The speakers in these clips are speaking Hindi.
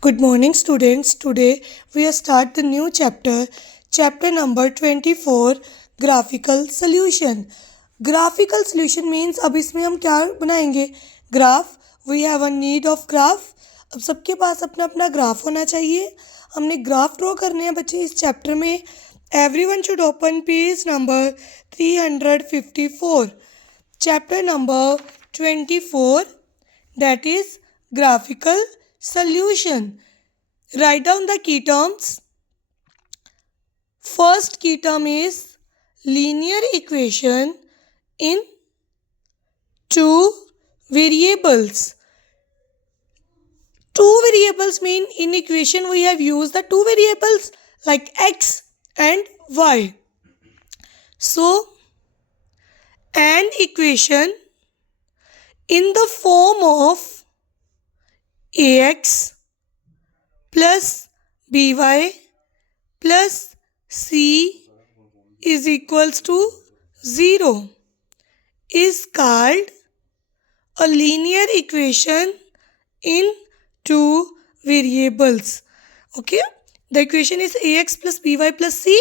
Good morning, students. Today we start the new chapter number 24, graphical solution. Graphical solution means अब इसमें हम क्या बनाएंगे? Graph. We have a need of graph. अब सबके पास अपना अपना ग्राफ होना चाहिए. हमने ग्राफ ड्रॉ करने हैं बच्चे इस चैप्टर में. Everyone should open page number 354. Chapter number 24, that is graphical solution. Write down the key terms. First key term is linear equation in two variables. Two variables mean in equation we have used the two variables like x and y. So, an equation in the form of ax plus by plus c is equals to 0 is called a linear equation in two variables. Okay, the equation is ax plus by plus c.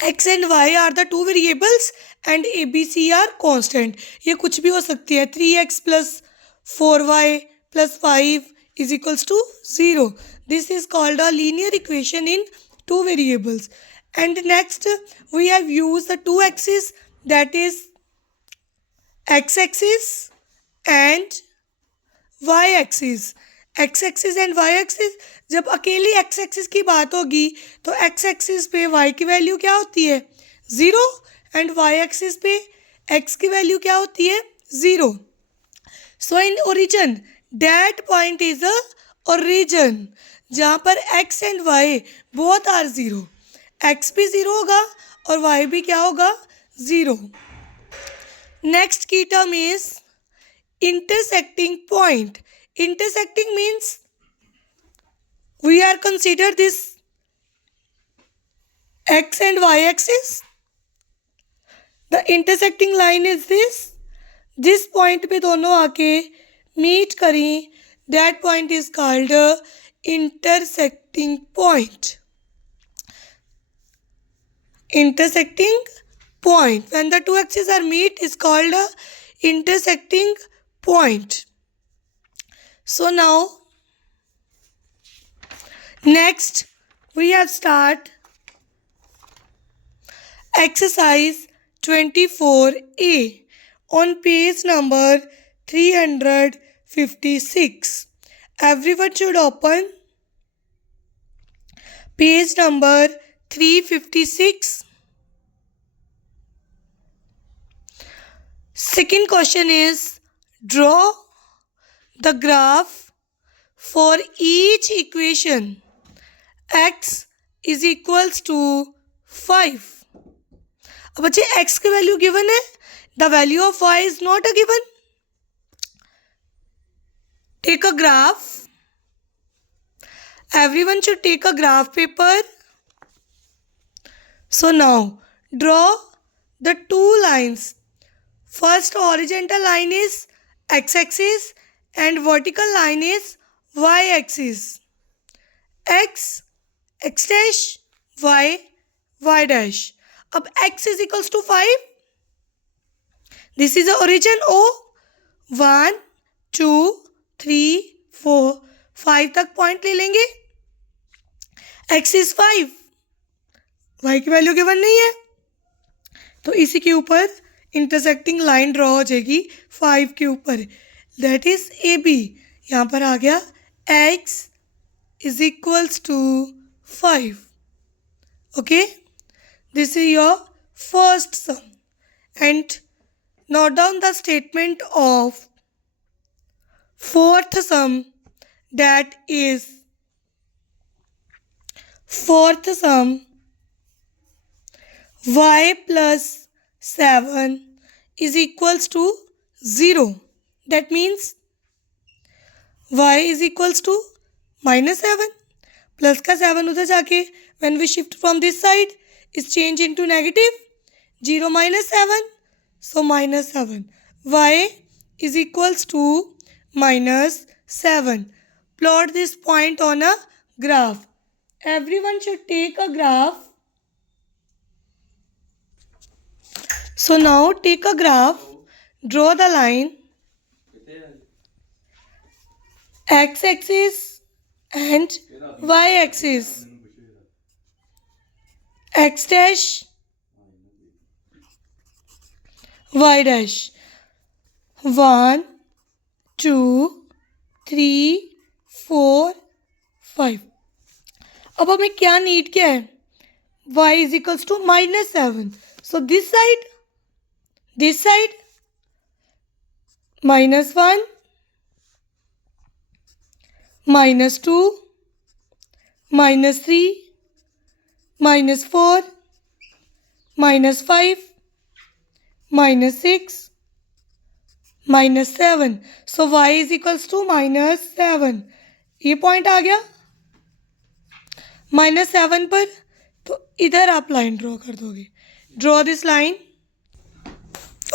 x and y are the two variables and a b c are constant. ये कुछ भी हो सकती है. 3x plus 4y plus 5 is equals to 0. This is called a linear equation in two variables. And next we have used the two axes, that is x-axis and y-axis. x-axis and y-axis, जब अकेली x-axis की बात होगी तो x-axis पे y की वैल्यू क्या होती है? 0 एंड y-axis पे x की वैल्यू क्या होती है? 0. So in origin, that point is a origin जहाँ पर x and y both are 0. x भी 0 होगा और y भी क्या होगा? 0. Next key term is intersecting point. Intersecting means we are consider this x and y axis. The intersecting line is this. जिस पॉइंट पे दोनों आके मीट करें, that point is called a intersecting point. Intersecting point. When the two axes are meet is called a intersecting point. So now, next we have start exercise 24A on page number 356. Everyone should open page number 356. Second question is draw the graph for each equation. X is equals to 5. अब बच्चे x की वैल्यू गिवन है, the value of y is not a given. Take a graph. Everyone should take a graph paper. So now draw the two lines. First horizontal line is x-axis and vertical line is y-axis. X dash, y dash. अब x is equals to 5. This is the origin O. 1, 2, 3, 4, 5 तक पॉइंट ले लेंगे. x is 5. y की वैल्यू गिवन नहीं है तो इसी के ऊपर इंटरसेक्टिंग लाइन ड्रॉ हो जाएगी 5 के ऊपर. That is A B. यहाँ पर आ गया x is equals to 5. Okay, this is your first sum. And note down the statement of fourth sum, that is fourth sum y plus 7 is equals to 0. That means y is equals to minus 7. Plus का 7 उधर जाके when we shift from this side is changed into negative. 0 minus 7. So minus 7. Y is equals to minus 7. Plot this point on a graph. Everyone should take a graph. So now take a graph, draw the line, x-axis and y-axis, x dash, y dash. 1, 2, 3, 4, 5. अब हमें क्या नीड क्या है? y is equals to -7. So this side -1, -2, -3, -4, -5, -6, -7. So y is equals to -7. ये पॉइंट आ गया -7 पर, तो इधर आप लाइन ड्रॉ कर दोगे. Draw this line.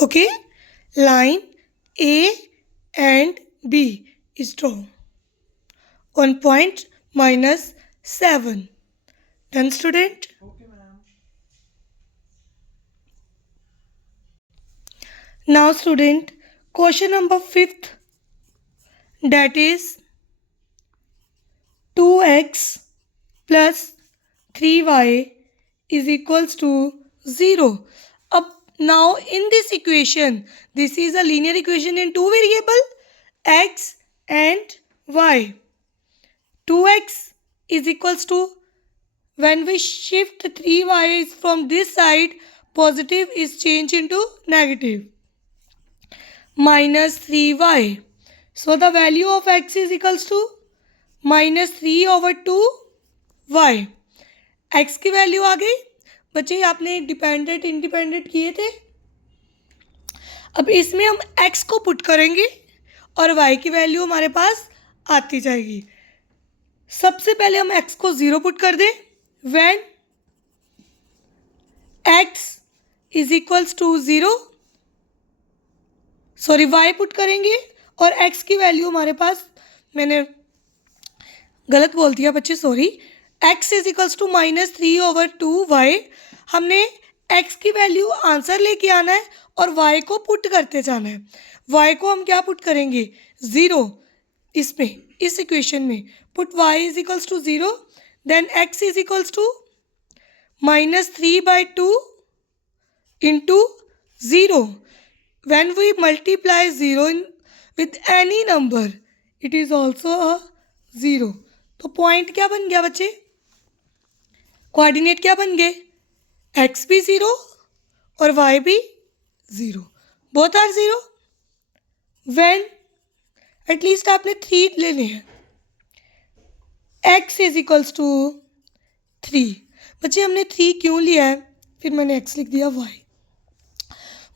Okay, line A and B is drawn on point -7. Done, student? Okay, ma'am. Now, student, question number 5th, that is 2x plus 3y is equals to 0. Now in this equation, this is a linear equation in two variable, x and y. 2x is equals to, when we shift 3y from this side, positive is changed into negative, minus 3y. So the value of x is equals to -3/2y. x की वैल्यू आ गई. बच्चे आपने डिपेंडेंट इंडिपेंडेंट किए थे. अब इसमें हम x को पुट करेंगे और y की वैल्यू हमारे पास आती जाएगी. सबसे पहले हम x को 0 पुट कर दें. When x is equals to 0, sorry y put करेंगे और x की वैल्यू हमारे पास, मैंने गलत बोल दिया बच्चे, sorry. x is equals to -3/2y. हमने x की वैल्यू आंसर लेके आना है और y को पुट करते जाना है. y को हम क्या पुट करेंगे? 0. इसमें, इस इक्वेशन में put y is equals to 0. Then x is equals to -3/2 into 0. When we multiply 0 with any number, it is also a 0. तो पॉइंट क्या बन गया बच्चे? कोऑर्डिनेट क्या बन गए? x भी 0 और y भी 0. Both are 0. व्हेन, एटलीस्ट आपने 3 लेने हैं. x is equals to 3. बच्चे हमने 3 क्यों लिया है? फिर मैंने x लिख दिया y.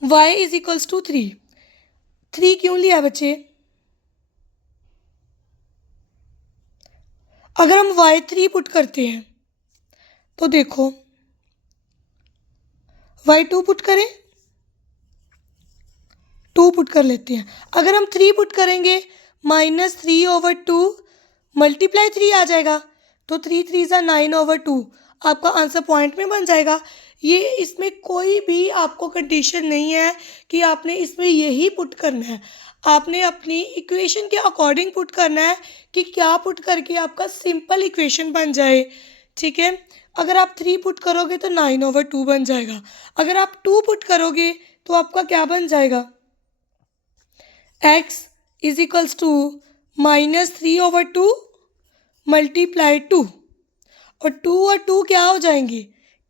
y is equals to 3. 3 क्यों लिया बच्चे? अगर हम y3 पुट करते हैं तो देखो, y2 पुट करें, 2 पुट कर लेते हैं. अगर हम 3 पुट करेंगे, -3/2 मल्टीप्लाई 3 आ जाएगा, तो 3 3 ज़ा 9/2. आपका आंसर पॉइंट में बन जाएगा. ये इसमें कोई भी आपको कंडीशन नहीं है कि आपने इसमें यही पुट करना है. आपने अपनी इक्वेशन के अकॉर्डिंग पुट करना है कि क्या पुट करके आपका सिंपल इक्वेशन बन जाए. ठीक है. अगर आप 3 पुट करोगे तो 9/2 बन जाएगा. अगर आप 2 पुट करोगे तो आपका क्या बन जाएगा? x is equals to -3/2 multiply 2. और 2 और 2 क्या हो जाएंगे?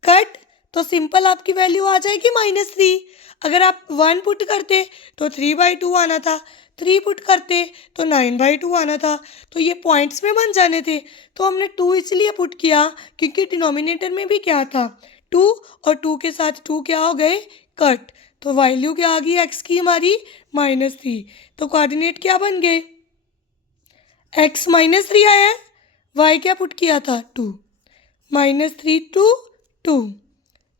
कट. तो सिंपल आपकी वैल्यू आ जाएगी -3. अगर आप 1 पुट करते तो 3/2 आना था, 3 पुट करते तो 9/2 आना था. तो ये पॉइंट्स में बन जाने थे. तो हमने 2 इसलिए पुट किया क्योंकि डिनोमिनेटर में भी क्या था? 2, और 2 के साथ 2 क्या हो गए? कट. तो वैल्यू क्या आ गई x की हमारी? -3. तो कोऑर्डिनेट क्या बन गए? x -3 आया है. y क्या पुट किया था? 2. -3 to 2.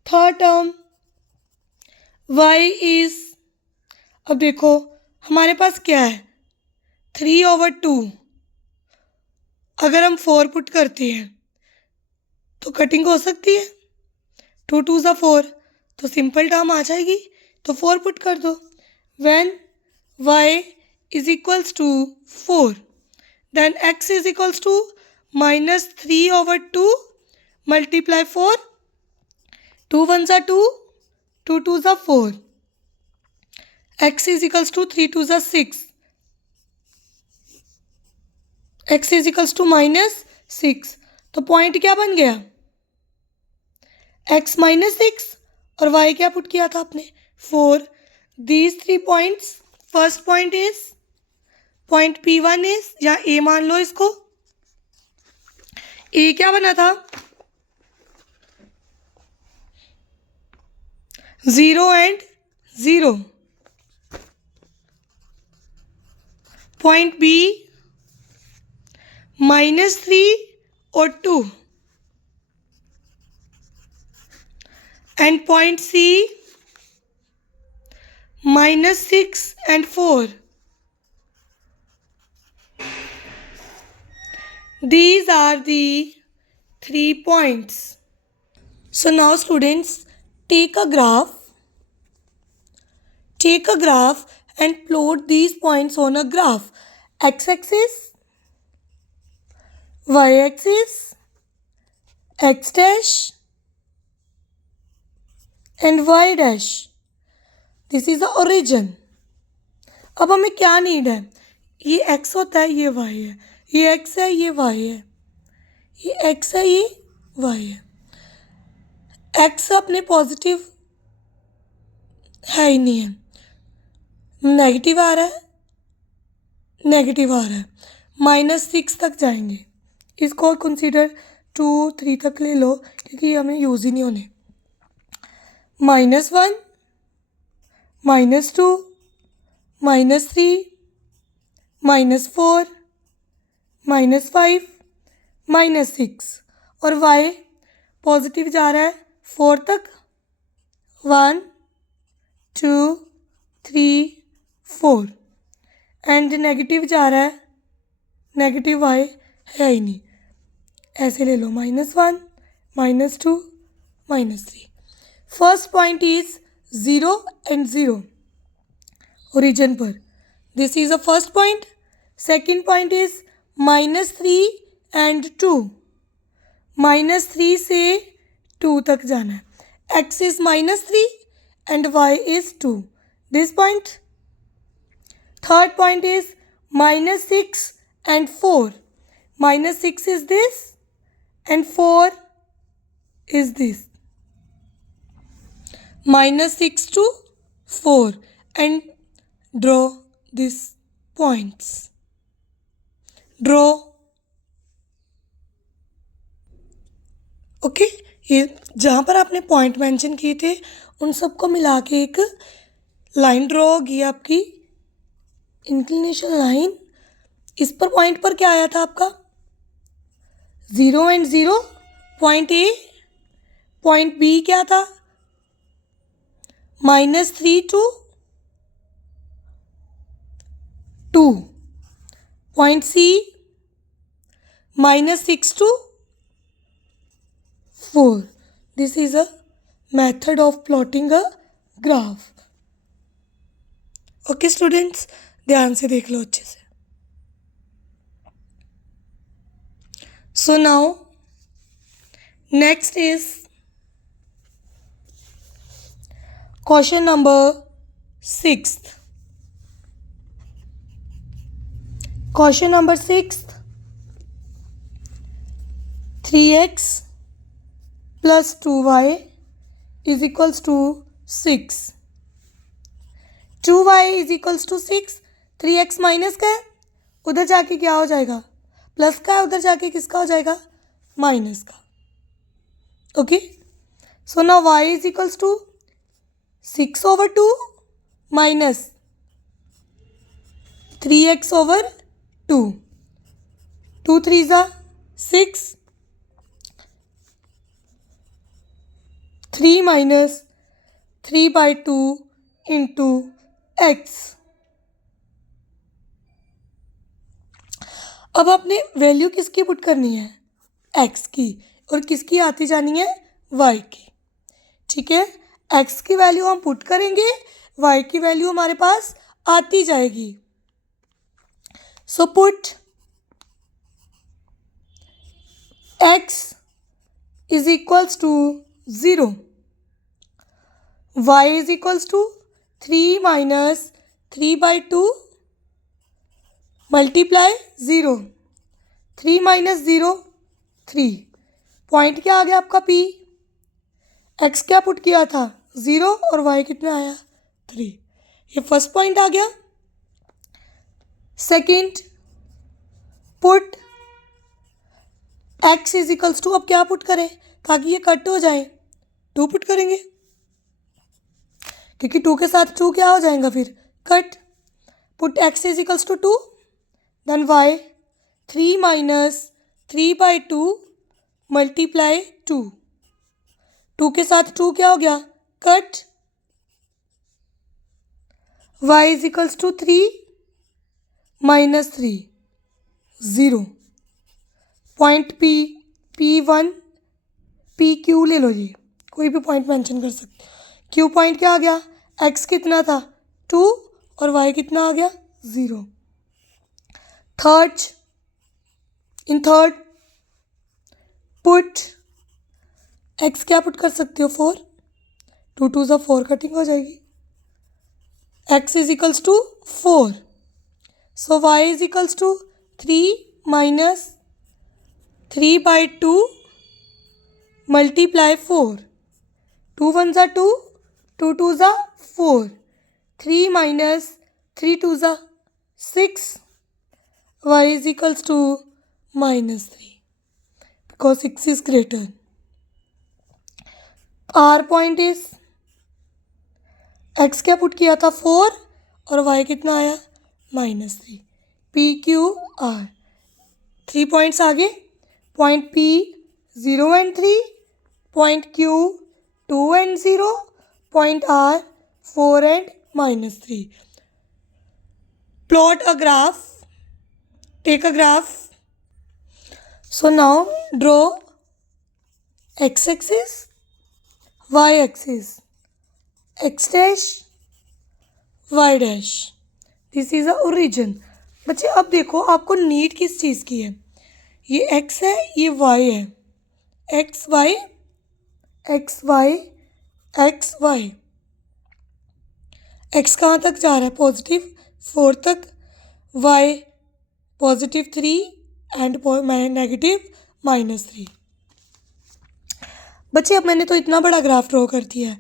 Third term y is, अब देखो हमारे पास क्या है? 3/2 अगर हम 4 पुट करते हैं तो कटिंग हो सकती है। 2 2 ज़ा 4, तो सिंपल टर्म आ जाएगी, तो 4 पुट कर दो। When y is equals to 4, then x is equals to -3/2 multiply 4, 2 1 ज़ा 2, 2 2 ज़ा 4, x इज इक्वल्स टू 3 2 ज़ा 6, x इज इक्वल्स टू -6। तो पॉइंट क्या बन गया, x -6, और y क्या पुट किया था आपने, 4। These 3 points, first point is point P1 is, या A मान लो इसको, A क्या बना था, 0 and 0। पॉइंट B -3 और 2, and point C -6 and 4. These are the 3 points. So now students, take a graph and plot these points on a graph. X-axis, Y-axis, X dash and Y dash. This is the origin. अब हमें क्या नीड है, ये x होता है, ये y है, ये x है, ये y है, ये x है, ये y है। x अपने पॉजिटिव है ही नहीं है, नेगेटिव आ रहा है, नेगेटिव आ रहा है, -6 तक जाएंगे। इसको कंसीडर 2 3 तक ले लो, क्योंकि ये हमें यूज़ ही नहीं होने। -1 -2 -3 -4 -5 -6, और y पॉजिटिव जा रहा है 4 तक, 1 2 3 4, एंड नेगेटिव जा रहा है, नेगेटिव y है ही नहीं, ऐसे ले लो, -1 -2 -3। First point is 0 and 0 origin पर, this is a first point. Second point is -3 and 2, -3 से 2 तक जाना है, x is -3 and y is 2, this point। Third point is -6 and 4, -6 is this and 4 is this, -6 to 4, and draw these points, draw। Okay, ये जहाँ पर आपने पॉइंट मेंशन किए थे उन सबको मिला के एक लाइन ड्रॉ होगी आपकी, इंक्लिनेशन लाइन। इस पर पॉइंट पर क्या आया था आपका, 0 and 0, point A. Point B क्या था, -3 to 2, point C -6 to 4। This is a method of plotting a graph. Okay students, ध्यान से देख लो अच्छे से। So now next is question number 6। Question number 6, 3x plus 2y is equals to 6। 2y is equals to 6, 3x minus का है, उधर जाके क्या हो जाएगा, प्लस का है, उधर जाके किसका हो जाएगा, माइनस का। Okay, so now y is equals to 6/2 minus 3x/2, 2 3s are 6, 3 minus 3/2 into x। अब आपने वैल्यू किसकी पुट करनी है, एक्स की, और किसकी आती जानी है, वाई की। ठीक है, एक्स की वैल्यू हम पुट करेंगे, वाई की वैल्यू हमारे पास आती जाएगी। So put X is equals to 0, Y is equals to 3 minus 3/2 multiply 0, 3 minus 0 3, point क्या आ गया आपका P, एक्स क्या पुट किया था 0 और वाई कितना आया 3, ये फर्स्ट पॉइंट आ गया। Second, put X is equals to, अब क्या पुट करें ताकि ये कट हो जाए, 2 पुट करेंगे, क्योंकि 2 के साथ 2 क्या हो जाएगा फिर cut. Put X is equals to 2, then Y 3 minus 3/2 multiply 2, 2 के साथ 2 क्या हो गया cut. y is equals to 3 minus 3 0, point P1 PQ ले लो जी, कोई भी पॉइंट मेंशन कर सकते। Q पॉइंट क्या आ गया, x कितना था 2 और y कितना आ गया 0। थर्ड पुट x क्या पुट कर सकते हो 4, 2 2 ज़ा 4 कटिंग हो जाएगी, x is equals to 4, so y is equals to 3 minus 3/2 multiply 4, 2 1 ज़ा 2, 2 2 ज़ा 4, 3 माइनस 3 2 ज़ा 6, y is equals to minus 3 because 6 is greater. R point is x क्या पुट किया था 4 और y कितना आया -3, PQR 3 पॉइंट्स आगे, point P 0 and 3, point Q 2 and 0, point R 4 and -3. Plot a graph. Take a graph. So now draw x-axis, y-axis, x dash, y dash. This is the origin. बच्चे अब देखो आपको नीड किस चीज़ की है, ये x है ये y है, x y x y x y, x कहाँ तक जा रहा है +4 तक, y +3 एंड नेगेटिव -3। बच्चे अब मैंने तो इतना बड़ा ग्राफ ड्रॉ कर दिया है,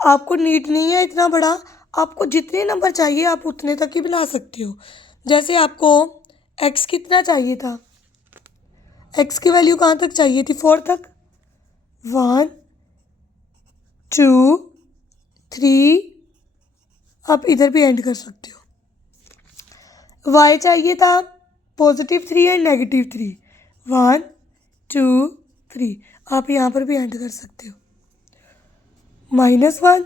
आपको नीड नहीं है इतना बड़ा, आपको जितने नंबर चाहिए आप उतने तक ही बना सकते हो। जैसे आपको x कितना चाहिए था, x की वैल्यू कहाँ तक चाहिए थी 4 तक, 1 2 3, आप इधर भी एंड कर सकते हो। y चाहिए था +3 एंड -3, 1 2 3, आप यहाँ पर भी एंड कर सकते हो, -1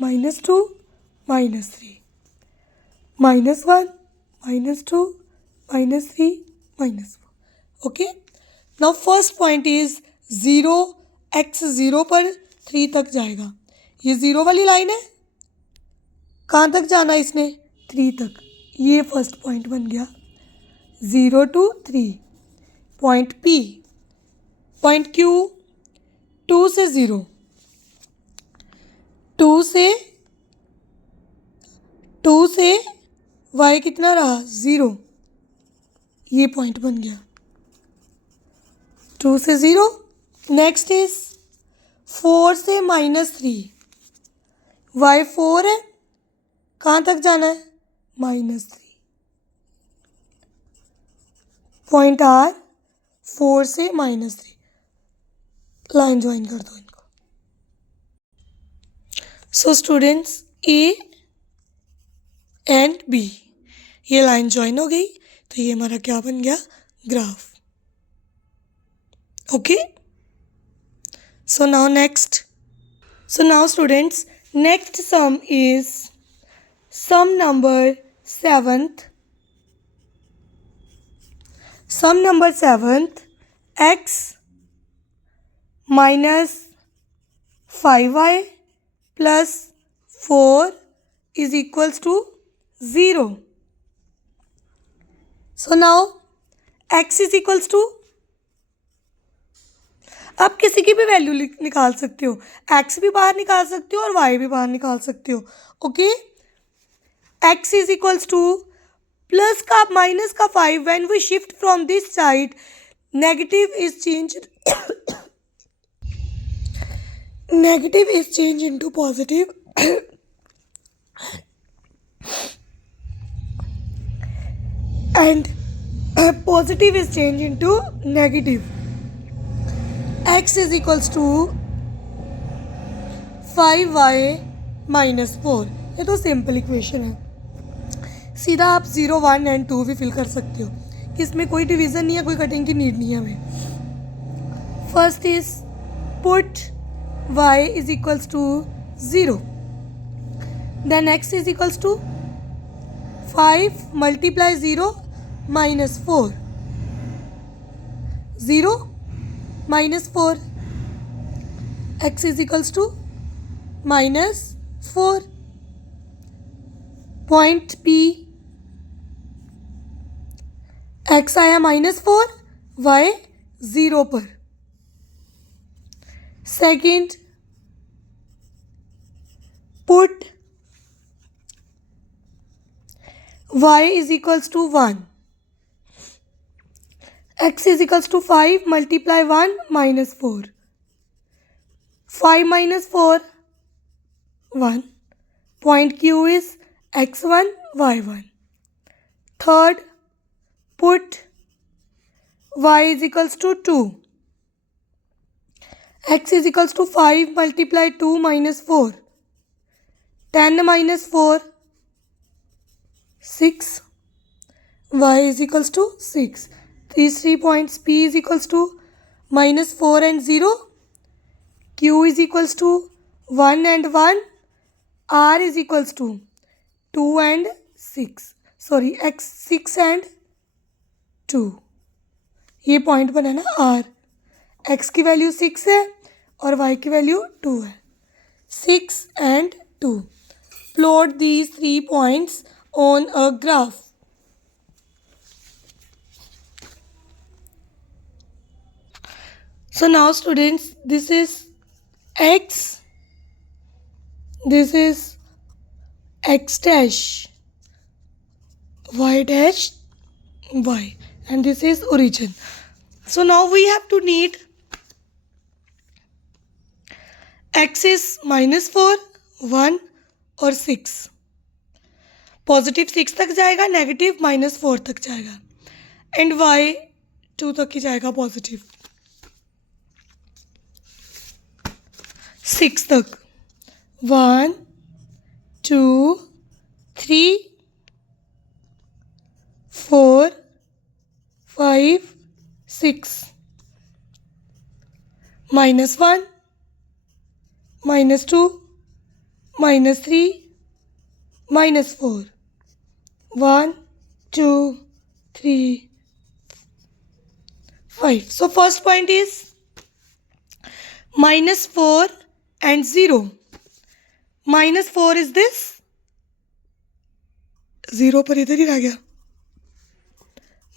-2 -3, -1 -2 -3 -4। Okay, now first point is 0, x 0 पर 3 तक जाएगा, ये 0 वाली लाइन है, कहाँ तक जाना इसने 3 तक, ये फर्स्ट पॉइंट बन गया 0 to 3, point P, point Q 2 से 0, 2 से y कितना रहा 0, ये पॉइंट बन गया 2 से 0। नेक्स्ट इज 4 से -3, y 4 है, कहाँ तक जाना है -3, पॉइंट R 4 से -3, लाइन ज्वाइन कर दो इनको। So students A and B, ये लाइन ज्वाइन हो गई, तो ये हमारा क्या बन गया graph. Okay, so now students next sum is sum number 7th, Sum number 7th, x minus 5y plus 4 is equals to 0. So now x is equals to, आप किसी की भी वैल्यू निकाल सकते हो, x भी बाहर निकाल सकते हो और y भी बाहर निकाल सकते हो. Okay, x is equals to plus का माइनस का 5. When we shift from this side negative is change into positive and positive is changed into negative. X is equals to 5y minus 4. ये तो सिंपल इक्वेशन है. सीधा आप 0, 1 एंड 2 भी फिल कर सकते हो. इसमें कोई डिवीज़न नहीं है, कोई कटिंग की नीड नहीं है हमें. First is put y is equals to 0. Then x is equals to 5 multiply 0 minus 4. 0 minus 4. X is equals to minus 4. Point P. X आया -4, y 0 पर. Second, put y is equals to 1. X is equals to 5 multiply 1 minus 4. 5 minus 4, 1. Point Q is x1, y1. Third, put y is equals to 2. X is equals to 5 multiply 2 minus 4. 10 minus 4, 6. Y is equals to 6. These 3 points, P is equals to -4 and 0. Q is equals to 1 and 1. R is equals to 2 and 6. Sorry, X 6 and 2. ये पॉइंट बना ना R. X की वैल्यू 6 है और Y की वैल्यू 2 है. 6 and 2. Plot these 3 points on a graph. So now students, this is X, this is X dash, Y dash, Y, and this is origin. So now we have to need X is -4, 1 और 6. पॉजिटिव 6 तक जाएगा, नेगेटिव -4 तक जाएगा, एंड y 2 तक ही जाएगा, पॉजिटिव 6 तक. 1, 2, 3, 4, 5, 6. -1, -2, -3, -4. 1, 2, 3, 5. So first point is -4 and 0. -4 is this. 0 पर इधर ही रह गया.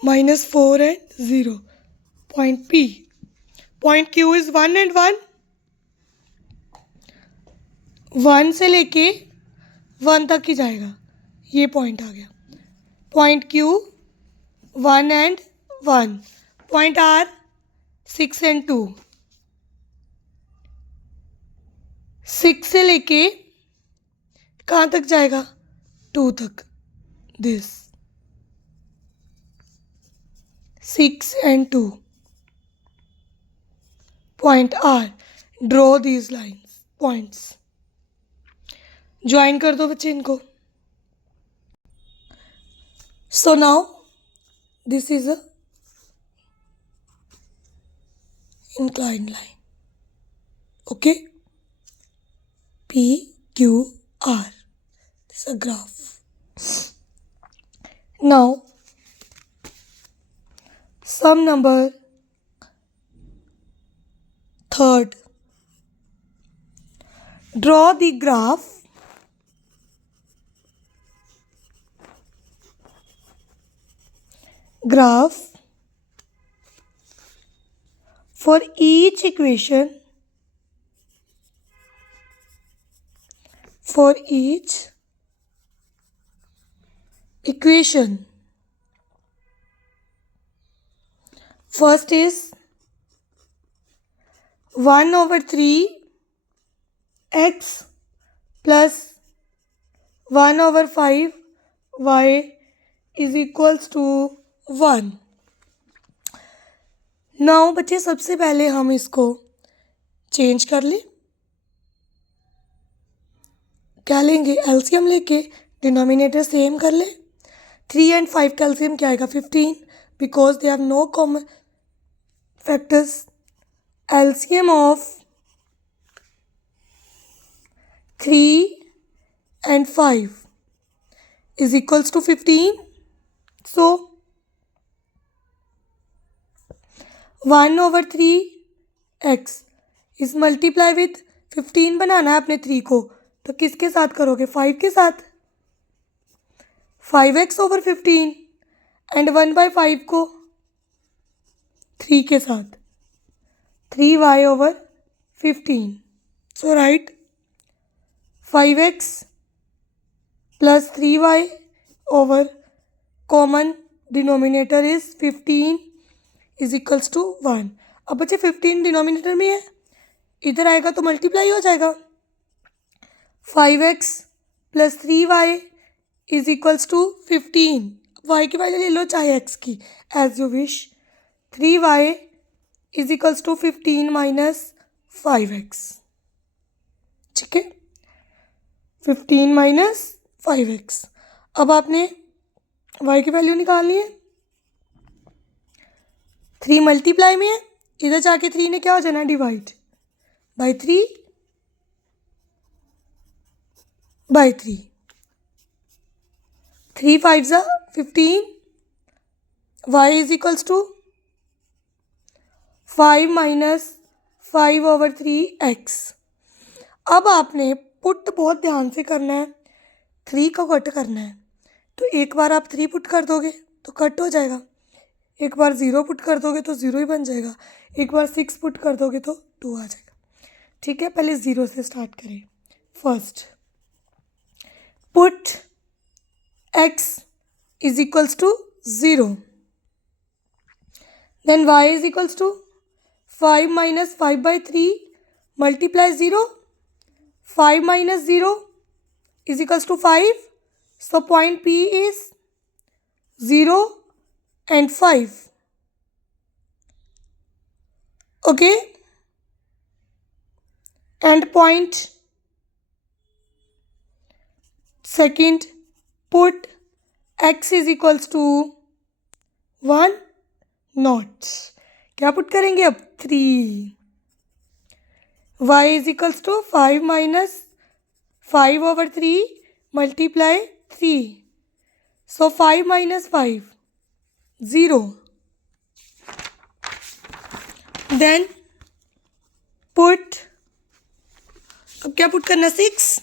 -4 and 0. Point P. Point Q is 1 and 1. 1 से लेके 1 तक ही जाएगा. ये पॉइंट आ गया. Point Q 1 and 1. Point R 6 and 2. 6 से लेके कहाँ तक जाएगा? 2 तक. This 6 and 2. Point R. Draw these lines. Points. Join कर दो बच्चे इनको. So now this is a inclined line. Okay. P, Q, R. This is a graph. Now Sum number third. Draw the graph for each equation First is 1/3 x plus 1/5 y is equals to 1. Now बच्चे सबसे पहले हम इसको चेंज कर लें. क्या लेंगे? एलसीएम लेके डिनोमिनेटर सेम कर लें. 3 and 5 का एलसीएम क्या आएगा? 15 because they have no common factors. LCM of 3 and 5 is equals to 15. So 1/3 x is multiply with 15. बनाना है अपने 3 को, तो किसके साथ करोगे? 5 के साथ. 5x/15 एंड 1/5 को 3 के साथ. 3y/15. So write 5x plus 3y over common denominator is 15 is equals to 1. अब बच्चे 15 डिनोमिनेटर में है, इधर आएगा तो मल्टीप्लाई हो जाएगा. 5x plus 3y is equals to 15. y की वैल्यू ले लो चाहे x की, as you wish. 3y is equals to 15 minus 5x. ठीक है, 15 minus 5x. अब आपने y की वैल्यू निकालनी है. 3 मल्टीप्लाई में है, इधर जाके 3 ने क्या हो जाना? Divide by 3 by 3. 3 5 15. y is equals to 5 minus 5/3x. अब आपने पुट बहुत ध्यान से करना है. 3 को कट करना है, तो एक बार आप 3 पुट कर दोगे तो कट हो जाएगा. एक बार 0 पुट कर दोगे तो 0 ही बन जाएगा. एक बार 6 पुट कर दोगे तो 2 आ जाएगा. ठीक है, पहले 0 से स्टार्ट करें. First put x is equals to 0. Then y is equals to 5 minus 5/3 multiply 0. 5 minus 0 is equals to 5. So point P is 0 and 5. Okay, and point second, put x is equals to 1 not. क्या पुट करेंगे अब? 3. y is equals to 5 minus 5/3 multiply 3. So 5 minus 5 0. Then put, अब क्या पुट करना? 6.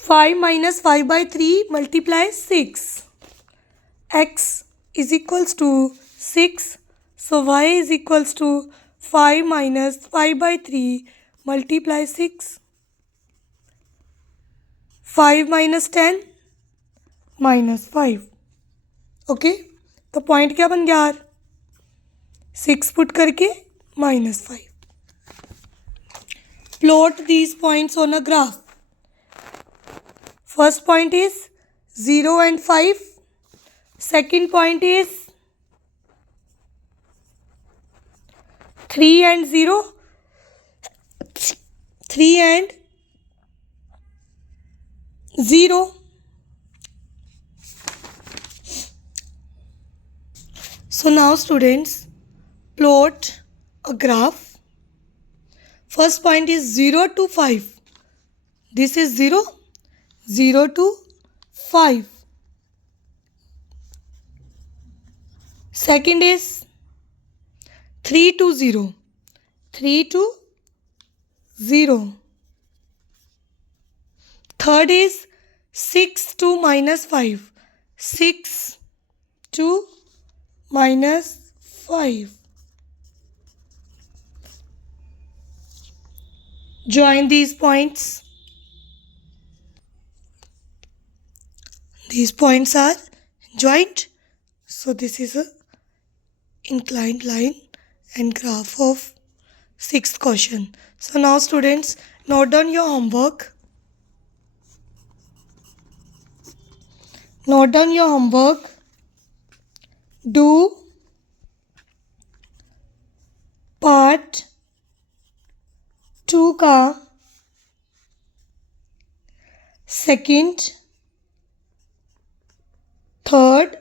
5 minus 5/3 multiply 6. x is equals to 6. So y is equals to 5 minus 5/3 multiply 6. 5 minus 10 minus 5. Okay, तो पॉइंट क्या बन गया? 6 पुट करके -5. Plot these points on a graph. First point is 0 and 5. Second point is 3 and 0. 3 and 0. So now students, plot a graph. First point is 0 to 5. This is 0, 0 to 5. Second is 3 to 0. 3 to 0. Third is 6 to minus 5. 6 to minus 5. Join these points. These points are joined. So this is a inclined line and graph of sixth question. So now students, note down your homework. Note down your homework. Do part 2 का second, third,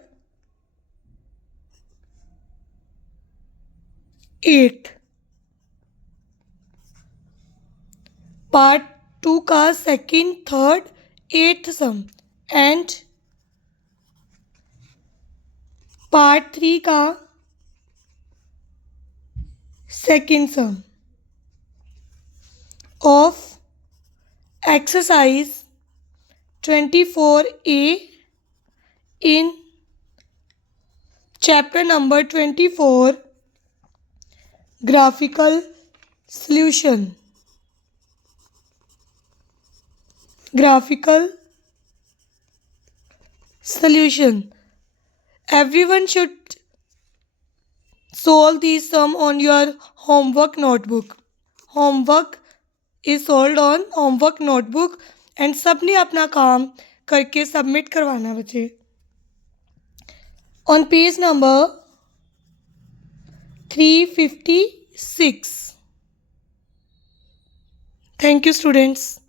8th. Part 2 का second, third, 8th sum and part 3 का second sum of exercise 24A in chapter number 24, graphical solution. Graphical solution. Everyone should solve this sum on your homework notebook. Homework is solved on homework notebook and सबने अपना काम करके सबमिट करवाना बच्चे. On page number 356. Thank you students.